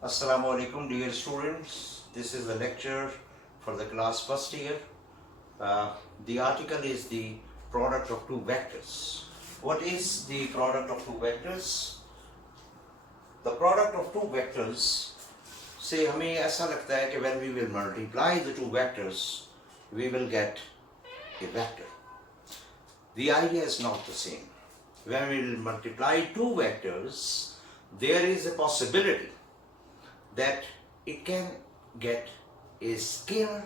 Assalamu alaikum, dear students. This is a lecture for the class first year. The article is the product of two vectors. What is the product of two vectors? The product of two vectors, say हमें ऐसा लगता है कि when we will multiply the two vectors, we will get a vector. The idea is not the same. When we will multiply two vectors, there is a possibility that it can get a scalar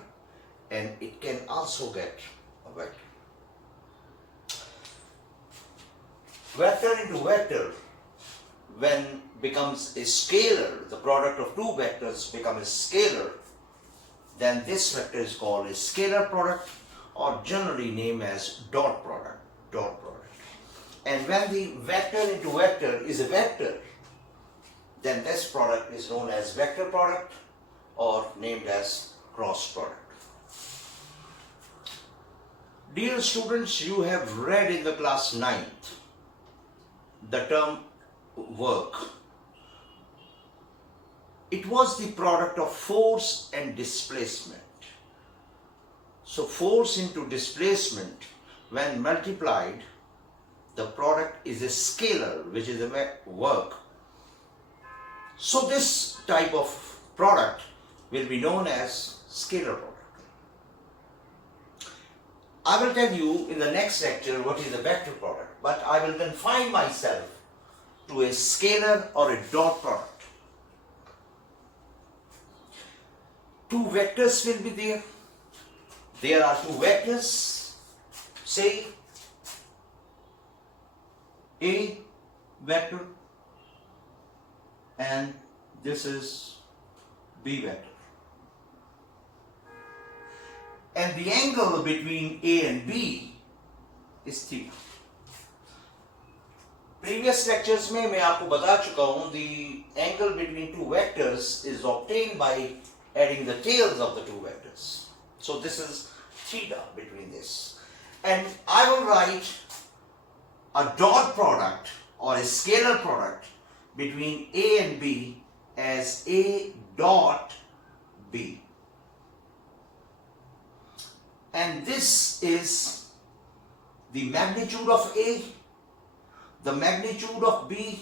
and it can also get a vector. Vector into vector, when becomes a scalar, the product of two vectors becomes a scalar, then this vector is called a scalar product, or generally named as dot product. And when the vector into vector is a vector, then this product is known as vector product or named as cross product. Dear students, you have read in the class 9th the term work. It was the product of force and displacement. So force into displacement, when multiplied, the product is a scalar, which is a work. So this type of product will be known as scalar product. I will tell you in the next lecture what is a vector product, but I will confine myself to a scalar or a dot product. Two vectors will be there. There are two vectors, say A vector and this is B vector. And the angle between A and B is theta. Previous lectures में मैं आपको बता चुका हूँ the angle between two vectors is obtained by adding the tails of the two vectors. So this is theta between this. And I will write a dot product or a scalar product between A and B as A dot B. And this is the magnitude of A, the magnitude of B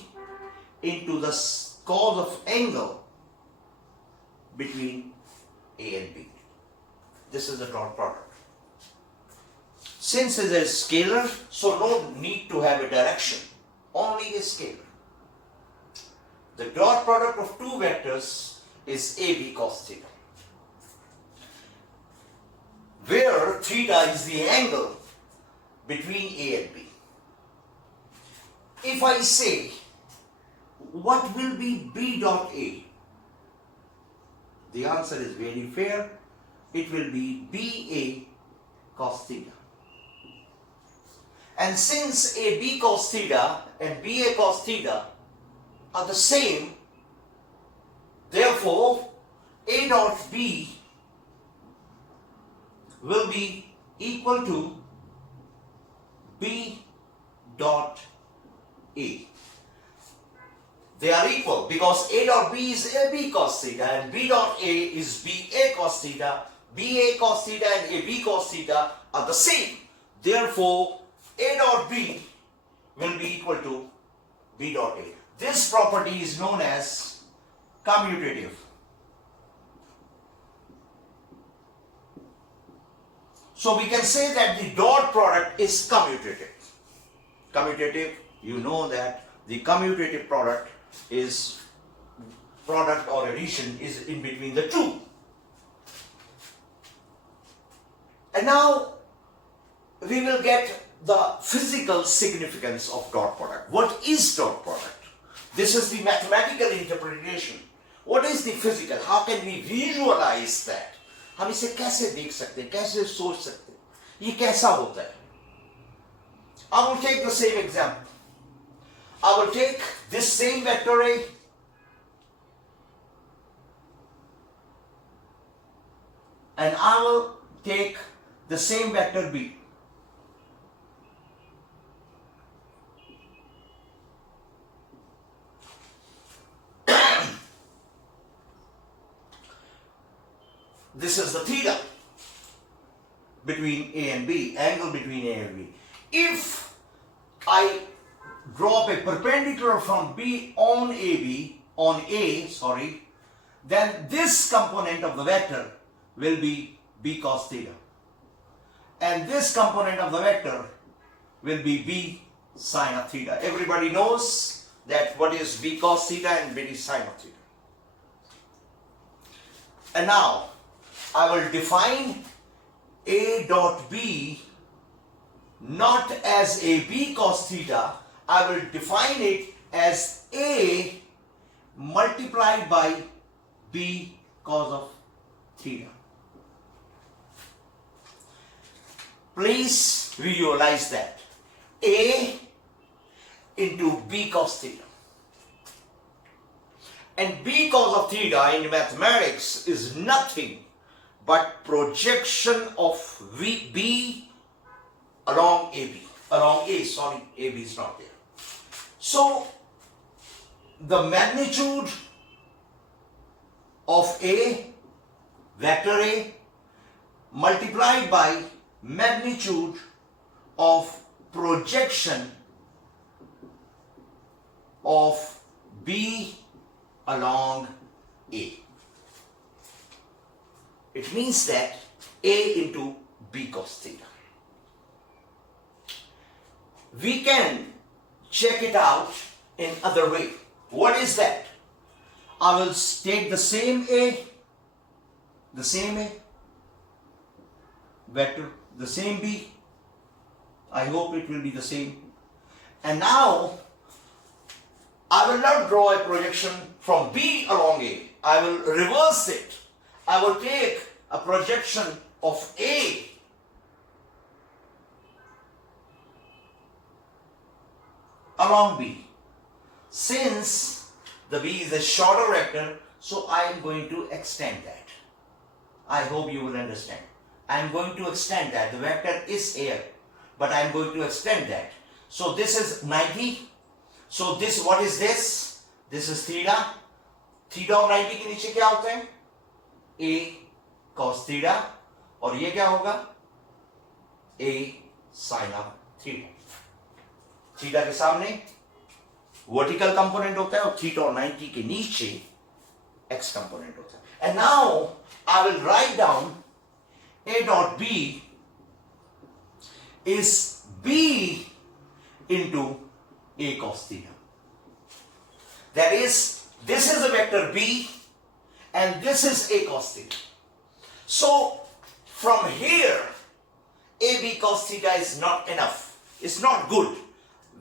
into the cos of angle between A and B. This is the dot product. Since it is a scalar, so no need to have a direction, only a scalar. The dot product of two vectors is AB cos theta, where theta is the angle between A and B. If I say, what will be B dot A? The answer is very fair. It will be BA cos theta. And since AB cos theta and BA cos theta are the same, therefore A dot B will be equal to B dot A. They are equal because A dot B is AB cos theta and B dot A is BA cos theta. BA cos theta and AB cos theta are the same. Therefore, A dot B will be equal to B dot A. This property is known as commutative. So we can say that the dot product is commutative. Commutative, you know that the commutative product is product or addition is in between the two. And now we will get the physical significance of dot product. What is dot product? This is the mathematical interpretation. What is the physical? How can we visualize that? हम इसे कैसे देख सकते हैं, कैसे सोच सकते हैं, ये कैसा होता है? I will take the same example. I will take this same vector A and I will take the same vector B. This is the theta between A and B, angle between A and B. If I drop a perpendicular from B on A, then this component of the vector will be B cos theta. And this component of the vector will be B sine of theta. Everybody knows that what is B cos theta and B sine of theta. And now I will define A dot B not as a B cos theta. I will define it as A multiplied by B cos of theta. Please visualize that. A into B cos theta. And B cos of theta in mathematics is nothing but projection of B along AB. Along A, sorry, AB is not there. So, the magnitude of A, vector A, multiplied by magnitude of projection of B along A. It means that A into B cos theta. We can check it out in other way. What is that? I will take the same A vector, the same B. I hope it will be the same. And now I will not draw a projection from B along A. I will reverse it. I will take a projection of A along B. Since the B is a shorter vector, so I am going to extend that. I hope you will understand. I am going to extend that. The vector is here, but I am going to extend that. So this is 90. So this, what is this? This is theta. Theta और 90 के नीचे क्या होता है? A cos theta. और ये क्या होगा? A sin of theta. Theta के सामने वर्टिकल कंपोनेंट होता है और थीटा और 90 के नीचे एक्स कंपोनेंट होता है. And now I will write down A dot B is B into A cos theta. That is, this is a vector B and this is A cos theta. So from here AB cos theta is not enough. It's not good.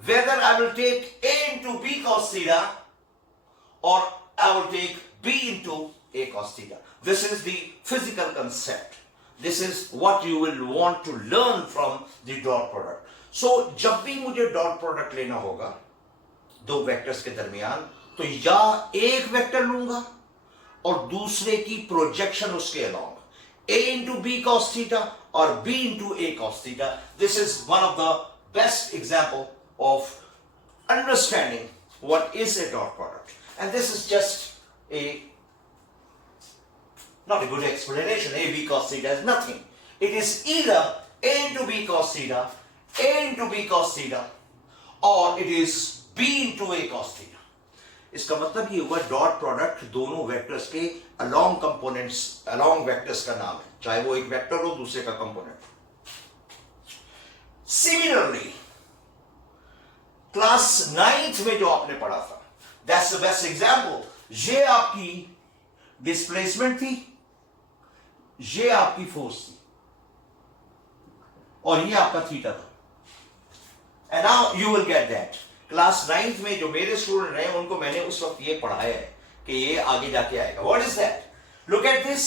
Whether I will take A into B cos theta or I will take B into A cos theta. This is the physical concept. This is what you will want to learn from the dot product. So जब भी मुझे dot product लेना होगा दो vectors के दरमियान, तो या एक वेक्टर लूंगा और दूसरे की प्रोजेक्शन उसके along A into B cos theta or B into A cos theta. This is one of the best example of understanding what is a dot product. And this is just not a good explanation. A B cos theta is nothing. It is either A into B cos theta, A into B cos theta, or it is B into A cos theta. इसका मतलब ये हुआ dot product दोनों vectors के along components, along vectors का नाम है, चाहे वो एक वेक्टर हो दूसरे का कंपोनेंट. सिमिलरली क्लास 9th में जो आपने पढ़ा था, दैट्स द बेस्ट एग्जांपल. ये आपकी डिस्प्लेसमेंट थी, ये आपकी फोर्स थी और ये आपका थीटा था. And now you will get that. Class 9th में जो मेरे स्टूडेंट हैं उनको मैंने उस वक्त ये पढ़ाया है कि ये आगे जाके आएगा. What is that? Look at this.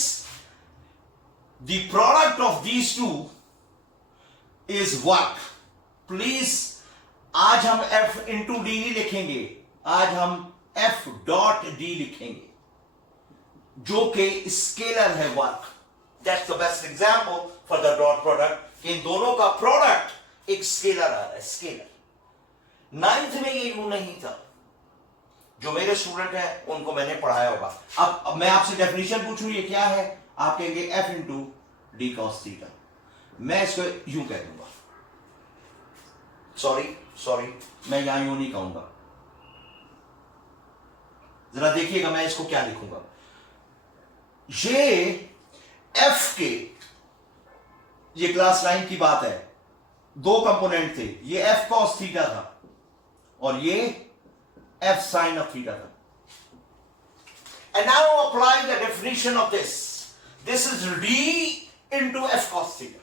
The product of these two is work. Please आज हम F इंटू डी नहीं लिखेंगे, आज हम F डॉट डी लिखेंगे जो कि स्केलर है work. That's the best example for the dot product. इन दोनों का प्रोडक्ट एक स्केलर आ रहा है, स्केलर. 9th में ये यूं नहीं था. जो मेरे स्टूडेंट हैं उनको मैंने पढ़ाया होगा। अब मैं आपसे डेफिनेशन पूछूं ये क्या है, आप कहेंगे F into D cos theta. मैं इसको यूं कह दूंगा, सॉरी मैं यहां यूं नहीं कहूंगा, जरा देखिएगा मैं इसको क्या लिखूंगा। ये एफ के, ये क्लास 9 की बात है, दो कंपोनेंट थे, ये एफ कॉस थीटा था और ये एफ साइन ऑफ थीटा था। And now apply the definition of this, this is D into F cos theta.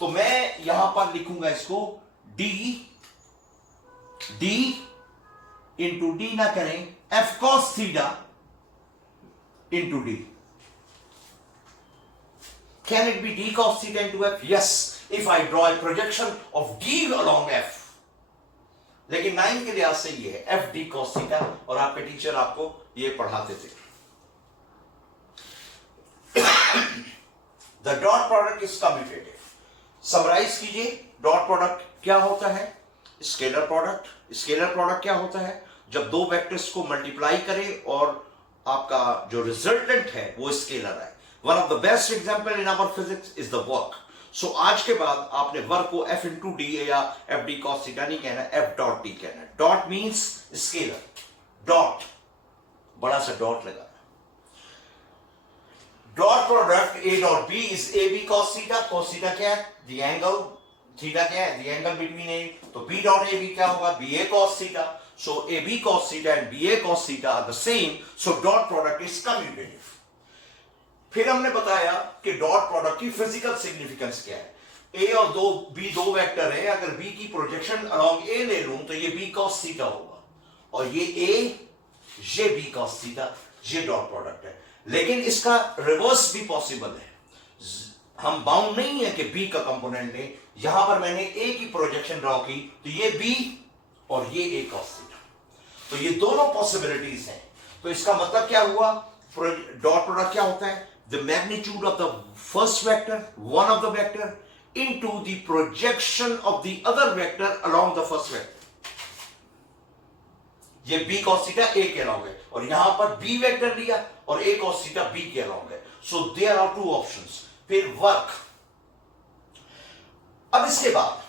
तो मैं यहां पर लिखूंगा इसको डी इंटू डी ना करें, F cos theta into D. Can it be d cos theta into f? Yes, if I draw a projection of d along f. लेकिन 9 के लिहाज से ये है f d cos theta, और आपके टीचर आपको ये पढ़ाते थे। The dot product is commutative. Summarise कीजिए, डॉट प्रोडक्ट क्या होता है? Scalar product. स्केलर प्रोडक्ट क्या होता है? जब दो वेक्टर्स को मल्टीप्लाई करे और आपका जो रिजल्टेंट है वो स्केलर है। One of the best example in our physics is the work. So आज के बाद आपने वर्क को f into d या f d cos theta नहीं कहना, f dot d कहना है। Dot means scalar. Dot, बड़ा सा dot लगाना। Dot product a dot b is ab cos theta. Cos theta क्या है? The angle. Theta क्या है? The angle between a. तो b dot ab क्या होगा? ba cos theta. So ab cos theta and ba cos theta are the same. So dot product is commutative. फिर हमने बताया कि डॉट प्रोडक्ट की फिजिकल सिग्निफिकेंस क्या है। ए और बी दो वेक्टर है, अगर बी की प्रोजेक्शन अलोंग ए ले लूं तो ये बी कॉस थीटा होगा, और ये ए, ये बी कॉस थीटा, ये डॉट प्रोडक्ट है। लेकिन इसका रिवर्स भी पॉसिबल है, हम बाउंड नहीं है कि बी का कंपोनेंट लें। यहां पर मैंने ए की प्रोजेक्शन ड्रॉ की तो ये बी और ये ए कॉस थीटा, तो ये दोनों पॉसिबिलिटीज हैं। तो इसका मतलब क्या हुआ? डॉट प्रोडक्ट क्या होता है? The magnitude of the first vector, one of the vector, into the projection of the other vector along the first vector. ये b cos theta a के along है, और यहां पर b वेक्टर लिया और a cos theta b के along है। So there are two options. फिर वर्क। अब इसके बाद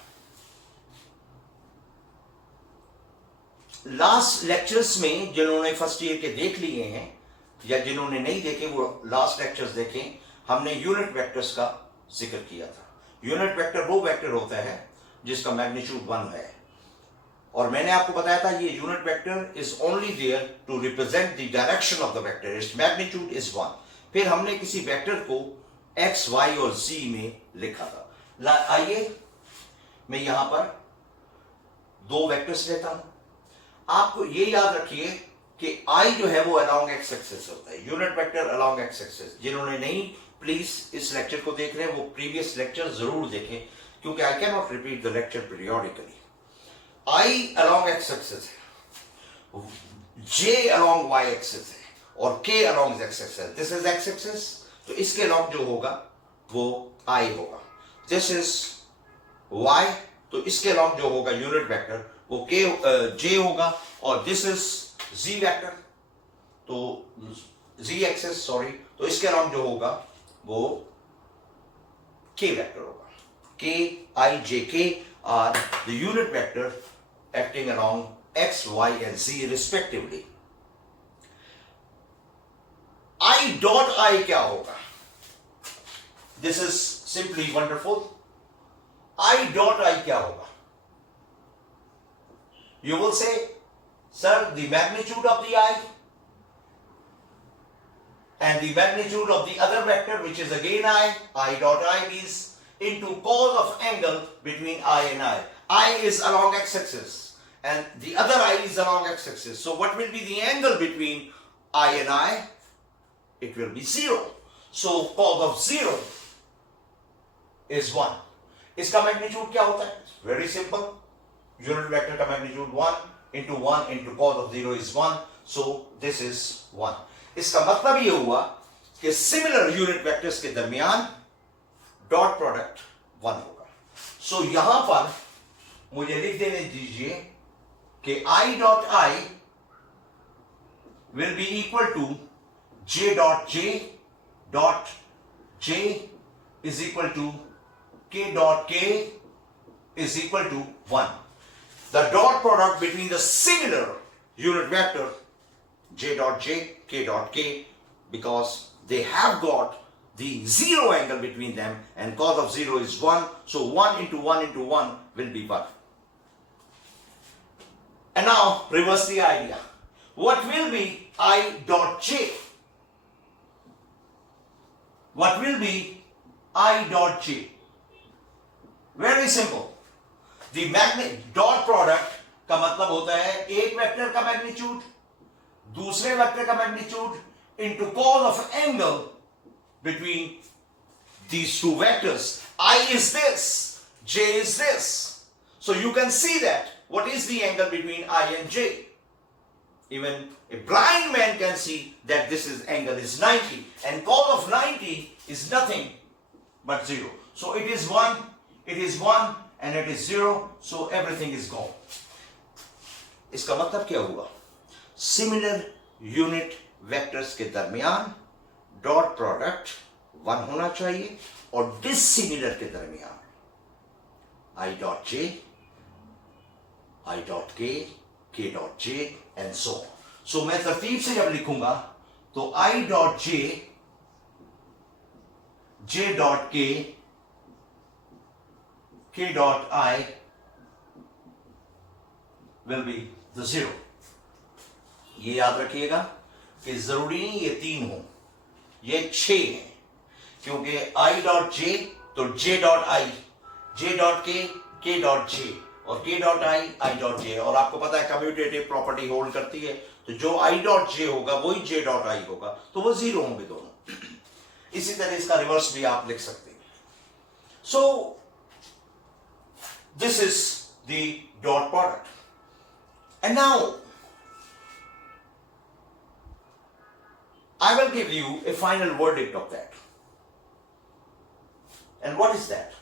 लास्ट लेक्चर्स में जिन्होंने फर्स्ट ईयर के देख लिए हैं या जिन्होंने नहीं देखे वो लास्ट लेक्चर्स देखें, हमने यूनिट वेक्टर्स का जिक्र किया था। यूनिट वेक्टर वो वेक्टर होता है जिसका मैग्नीट्यूड 1 है, और मैंने आपको बताया था ये unit vector is only there to represent the direction of the vector, its magnitude is 1। फिर हमने किसी वेक्टर को x, y और z में लिखा था। आइए मैं यहां पर दो वेक्टर्स लेता हूं। आपको ये याद रखिए कि I जो है वो अलोंग एक्स एक्सिस होता है, unit vector along x axis. जिन्होंने नहीं प्लीज इस लेक्चर को देख रहे हैं वो प्रीवियस लेक्चर जरूर देखें, क्योंकि I can not repeat the lecture periodically. I along x axis है, J अलोंग वाई एक्सिस है, और K along x axis. This is x axis, तो इसके अलोंग जो होगा वो I होगा। दिस इज Y, तो इसके अलोंग जो होगा यूनिट वेक्टर वो J होगा, और दिस इज z वेक्टर, तो z एक्सिस सॉरी, तो इसके अलावा जो होगा वो k वेक्टर होगा। k, I, j, k are the unit vector acting along x, y and z respectively. I dot I क्या होगा? This is simply wonderful. I dot I क्या होगा? You will say, sir, the magnitude of the I and the magnitude of the other vector, which is again I dot I is into cos of angle between I and I. I is along x-axis and the other I is along x-axis. So what will be the angle between I and I? It will be 0. So cos of 0 is 1. इसका magnitude क्या होता है? Very simple. Unit vector का magnitude 1 into 1 into cos of 0 is 1. So this is 1. इसका मतलब ये हुआ कि सिमिलर यूनिट वेक्टर्स के दरमियान डॉट प्रोडक्ट 1 होगा। सो यहां पर मुझे लिख देने दीजिए कि I dot I will be equal to j dot j is equal to k dot k is equal to 1. The dot product between the similar unit vector j dot j, k dot k, because they have got the zero angle between them, and cos of 0 is 1, so 1 into 1 into 1 will be 1. And now reverse the idea. What will be I dot j? What will be I dot j? Very simple. The dot product का मतलब होता है एक vector का magnitude दूसरे vector का magnitude into cos of angle between these two vectors. I is this, j is this. So you can see that what is the angle between I and j. Even a blind man can see that this angle is 90, and cos of 90 is nothing but 0. So it is 1, and it is 0, so everything is gone. इसका मतलब क्या हुआ? Similar unit vectors के दरमियान dot product 1 होना चाहिए, और dissimilar के दरमियान I dot j, I dot k, k dot j and so on. So मैं तरतीब से जब लिखूंगा तो I dot j, j dot k, k dot I will be the 0. ये याद रखिएगा कि जरूरी नहीं ये 3 हो, ये 6 है, क्योंकि I dot j तो j dot I, j dot k, k dot j, और k dot I dot j, और आपको पता है कम्यूटेटिव प्रॉपर्टी होल्ड करती है, तो जो I dot j होगा वही j dot I होगा, तो वो 0 होंगे दोनों. इसी तरह इसका रिवर्स भी आप लिख सकते हैं. So this is the dot product. And now I will give you a final verdict of that. And what is that?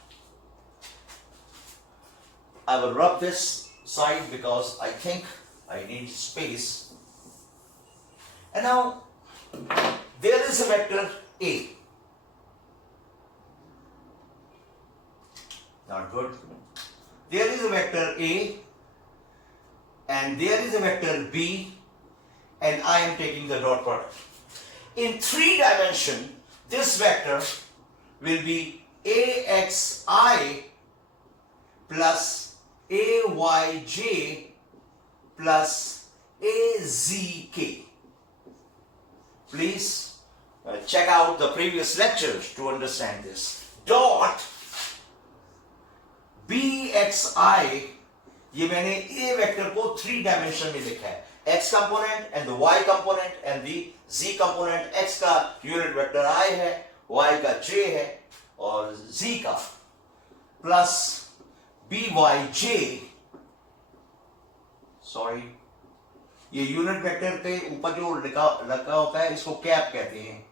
I will rub this side because I think I need space. And now there is a vector A. Not good. There is a vector A, and there is a vector B, and I am taking the dot product. In 3 dimension, this vector will be AXI plus AYJ plus AZK. Please check out the previous lectures to understand this. Dot BXI, ये मैंने A vector को 3 dimension में लिखा है. X component and the Y component and the Z component. X का unit vector I है, Y का J है, और Z का प्लस BYJ. सॉरी, ये यूनिट वेक्टर पे ऊपर जो लगा होता है इसको कैप कहते हैं.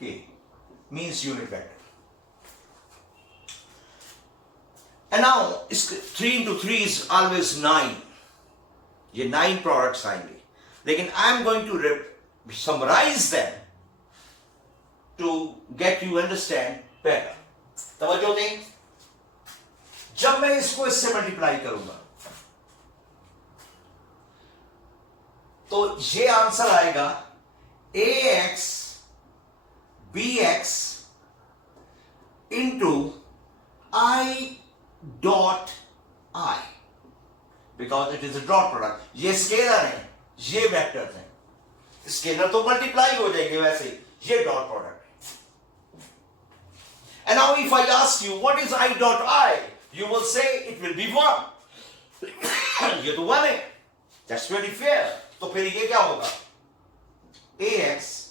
K means unit vector. And now 3 into 3 is always 9. ये 9 products आएंगे, लेकिन I am going to summarize them to get you understand better. तवज्जो दें. जब मैं इसको इससे मल्टीप्लाई करूंगा तो ये आंसर आएगा AX BX into I dot I, because it is a dot product. ये स्केलर है, ये वेक्टर है. स्केलर तो मल्टीप्लाई हो जाएंगे वैसे, ये डॉट प्रोडक्ट है. And now if I ask you what is I dot I, you will say it will be 1. ये तो 1 है. That's very fair. तो फिर ये क्या होगा? AX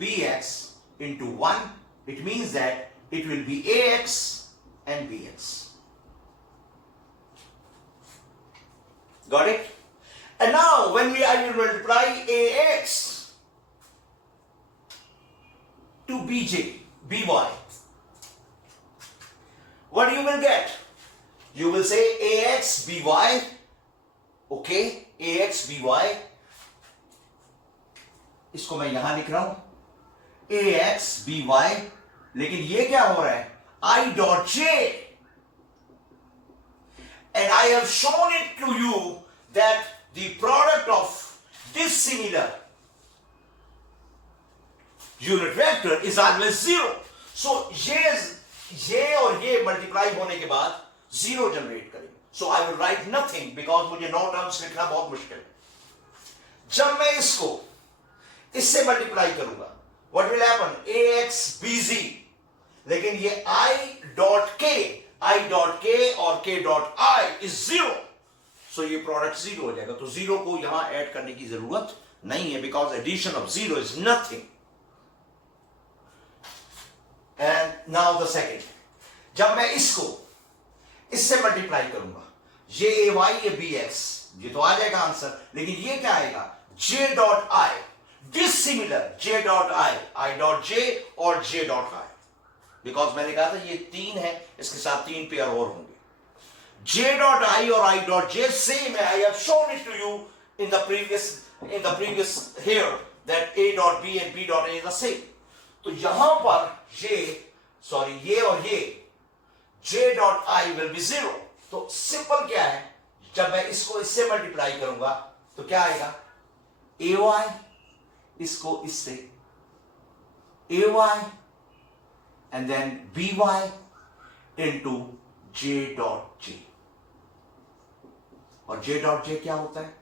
BX into 1. It means that it will be AX and BX. Got it? And now when I will multiply AX to BY, what you will get? You will say AX BY, okay, AX BY इसको मैं यहां लिख रहा हूं AXBY, लेकिन ये क्या हो रहा है I.J, and I have shown it to you that the product of dissimilar unit vector is always 0. So ये और ये मल्टीप्लाई होने के बाद 0 जनरेट करेंगे. So I will write nothing because मुझे 9 टर्म्स लिखना बहुत मुश्किल है. जब मैं इसको इससे मल्टीप्लाई करूंगा, what will happen? AXBZ, लेकिन ये I.K और K.I is 0. So ये प्रोडक्ट 0 हो जाएगा. तो 0 को यहां ऐड करने की जरूरत नहीं है because addition of 0 is nothing. And now the second, जब मैं इसको इससे मल्टीप्लाई करूंगा, ये AY ये BX, ये तो आ जाएगा आंसर, लेकिन ये क्या आएगा J.I डिसिमिलर J.I I.J और J.I, बिकॉज मैंने कहा था ये 3 है, इसके साथ 3 पेयर और होंगे. J.I और I.J सेम है. I have shown it to you in the previous here that A.B and B.A is the same. तो यहां पर ये और ये J.I will be 0. तो सिंपल क्या है, जब मैं इसको इससे मल्टीप्लाई करूंगा तो क्या आएगा AY, इसको इससे AY and then BY into J.J. और J.J क्या होता है,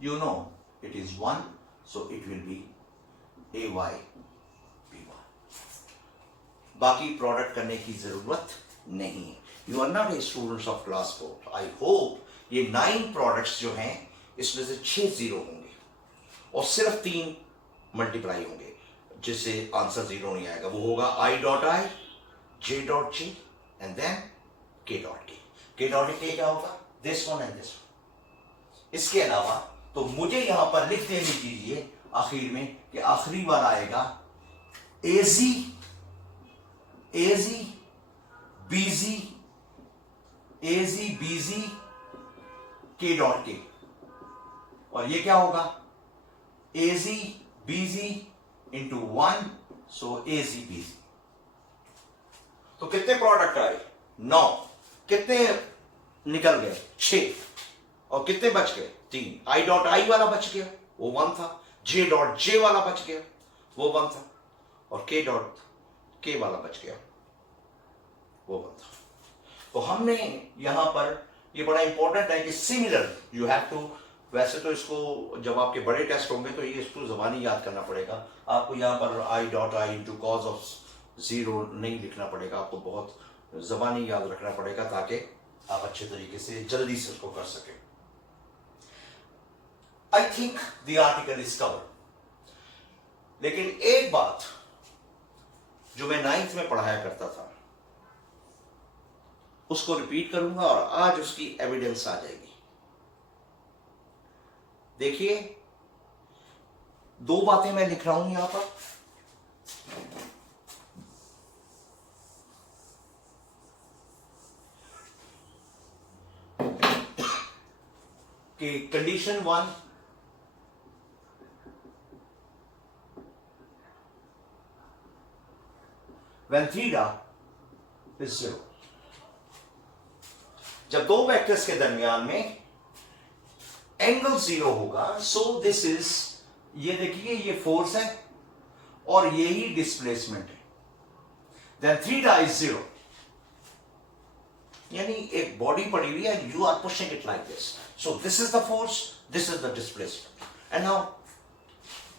you know it is 1, so it will be AY BY. बाकी प्रोडक्ट करने की जरूरत नहीं है. You are not a students of class 4. I hope ये 9 प्रोडक्ट्स जो हैं इसमें से 6 0 होंगे और सिर्फ 3 मल्टीप्लाई होंगे, जिससे आंसर 0 नहीं आएगा. वो होगा I.I J.J and then K.K. K.K क्या होगा, this one and this one. इसके अलावा तो मुझे यहां पर लिख देने दीजिए आखिर में कि आखिरी वाला आएगा AZ BZ K.K, और ये क्या होगा AZ BZ into 1, so AZ BZ. तो कितने प्रोडक्ट आए 9, कितने निकल गए 6, और कितने बच गए 3. I.I वाला बच गया, वो 1 था. J.J वाला बच गया, वो 1 था. और K.K वाला बच गया, वो 1 था. तो हमने यहां पर ये बड़ा इंपॉर्टेंट है कि सिमिलर यू हैव टू. वैसे तो इसको जब आपके बड़े टेस्ट होंगे तो ये इसको जबानी याद करना पड़ेगा आपको. यहाँ पर I.I इंटू कॉज ऑफ 0 नहीं लिखना पड़ेगा, आपको बहुत जबानी याद रखना पड़ेगा ताकि आप अच्छे तरीके से जल्दी से उसको कर सकें. I think the article is covered. लेकिन एक बात जो मैं 9th में पढ़ाया करता था उसको रिपीट करूंगा और आज उसकी एविडेंस आ जाएगी. देखिए 2 बातें मैं लिख रहा हूं यहां पर. कि कंडीशन 1 when theta is 0, जब 2 वेक्टर्स के दरमियान में एंगल 0 होगा. सो दिस इज, ये देखिए ये फोर्स है और ये ही डिस्प्लेसमेंट है. देन थीटा इज 0, यानी एक बॉडी पड़ी हुई है, you are pushing it like this. So this is the force, this is the displacement. And now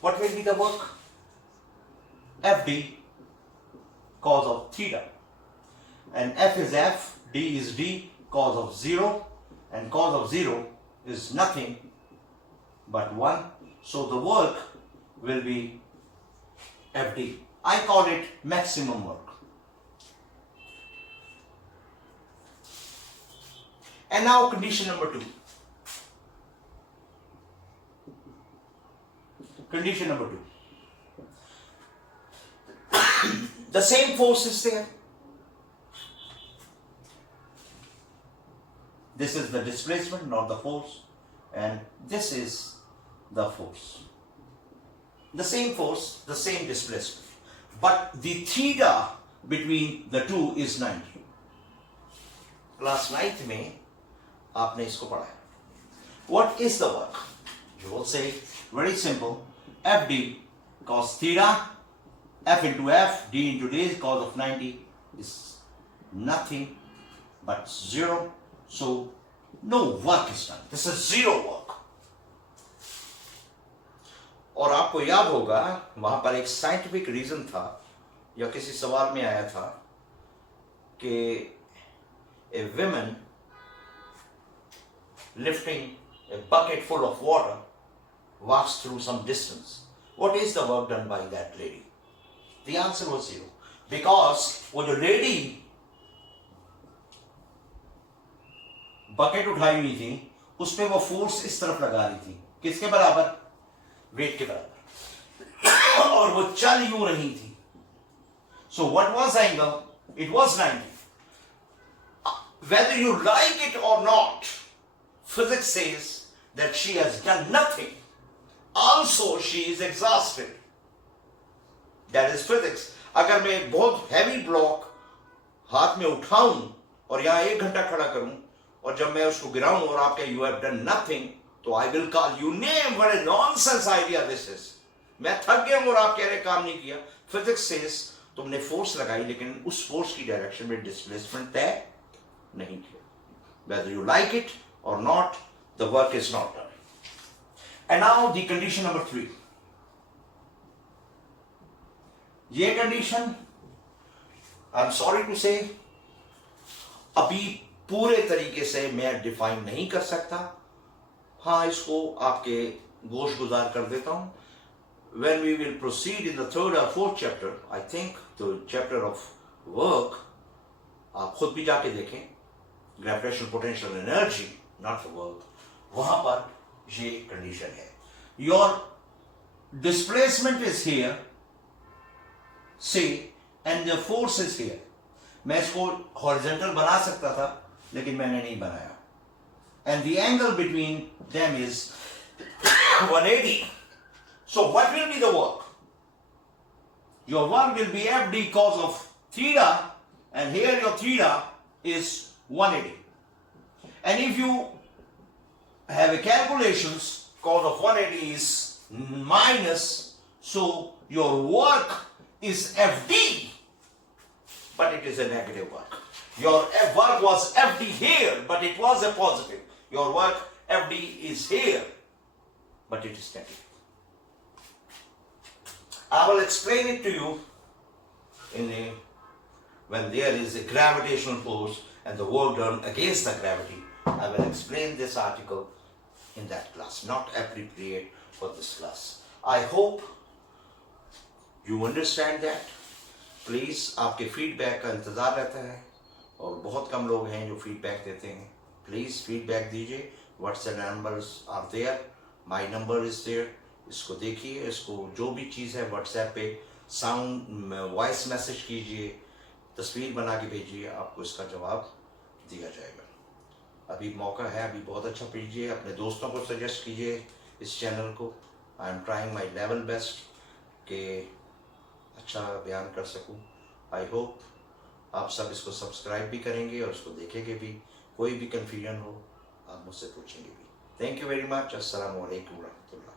what will be the work, FD cos of theta, and F is F, D is D, cos of 0, and cos of 0 is nothing but 1, so the work will be FD. I call it maximum work. And now condition number 2. Condition number 2. The same force is there. This is the displacement, not the force, and this is the force. the same force, the same displacement, but the theta between the two is 90. Class 9th में आपने इसको पढ़ा है. What is the work? You will say very simple, FD cos theta, F into F, D into D cos of 90 is nothing but 0. So no work is done. This is zero work. और आपको याद होगा वहां पर एक scientific reason था या किसी सवाल में आया था कि a woman lifting a bucket full of water walks through some distance. What is the work done by that lady? The answer was 0. Because वो जो lady बकेट उठाई हुई थी उस पे वो फोर्स इस तरफ लगा रही थी, किसके बराबर? वेट के बराबर. और वो चल यूं रही थी. So what was the angle? It was 90. Whether you like it or not, physics says that she has done nothing. Also she is exhausted. That is physics. अगर मैं बहुत हैवी ब्लॉक हाथ में उठाऊं और यहां 1 घंटा खड़ा करूं और जब मैं उसको गिराऊं और आप कहें you have done nothing, तो I will call you name. What a nonsense idea this is. मैं थक गया हूं और आप कह रहे काम नहीं किया. Physics says तुमने फोर्स लगाई लेकिन उस फोर्स की डायरेक्शन में डिस्प्लेसमेंट तय नहीं किया. Whether you like it or not, the work is not done. And now the condition number 3. ये condition I am sorry to say अभी पूरे तरीके से मैं डिफाइन नहीं कर सकता. हाँ, इसको आपके गोश गुजार कर देता हूं. When we will proceed in the 3rd or 4th chapter, I think the chapter of work, आप खुद भी जाके देखें, gravitational potential energy, not the work, वहां पर ये कंडीशन है. Your displacement is here, say, and the force is here. मैं इसको horizontal बना सकता था लेकिन मैंने नहीं बनाया. And the angle between them is 180. So what will be the work? Your work will be FD cos of theta, and here your theta is 180. And if you have a calculations, cos of 180 is minus, so your work is FD, but it is a negative work. Your work was FD here, but it was a positive. Your work FD is here, but it is negative. I will explain it to you when there is a gravitational force and the work done against the gravity. I will explain this article in that class, not appropriate for this class. I hope you understand that. Please, आपके feedback का इंतजार रहता है और बहुत कम लोग हैं जो feedback देते हैं. Please feedback दीजिए. WhatsApp numbers are there. My number is there. इसको देखिए, इसको जो भी चीज़ है व्हाट्सएप पे साउंड वॉइस मैसेज कीजिए, तस्वीर बना के भेजिए, आपको इसका जवाब दिया जाएगा. अभी मौका है, अभी बहुत अच्छा भेजिए, अपने दोस्तों को सजेस्ट कीजिए इस चैनल को. I am trying my level best कि अच्छा बयान कर सकूं. आई होप आप सब इसको सब्सक्राइब भी करेंगे और इसको देखेंगे भी. कोई भी कन्फ्यूजन हो आप मुझसे पूछेंगे भी. Thank you very much. अस्सलामु अलैकुम व रहमतुल्लाह.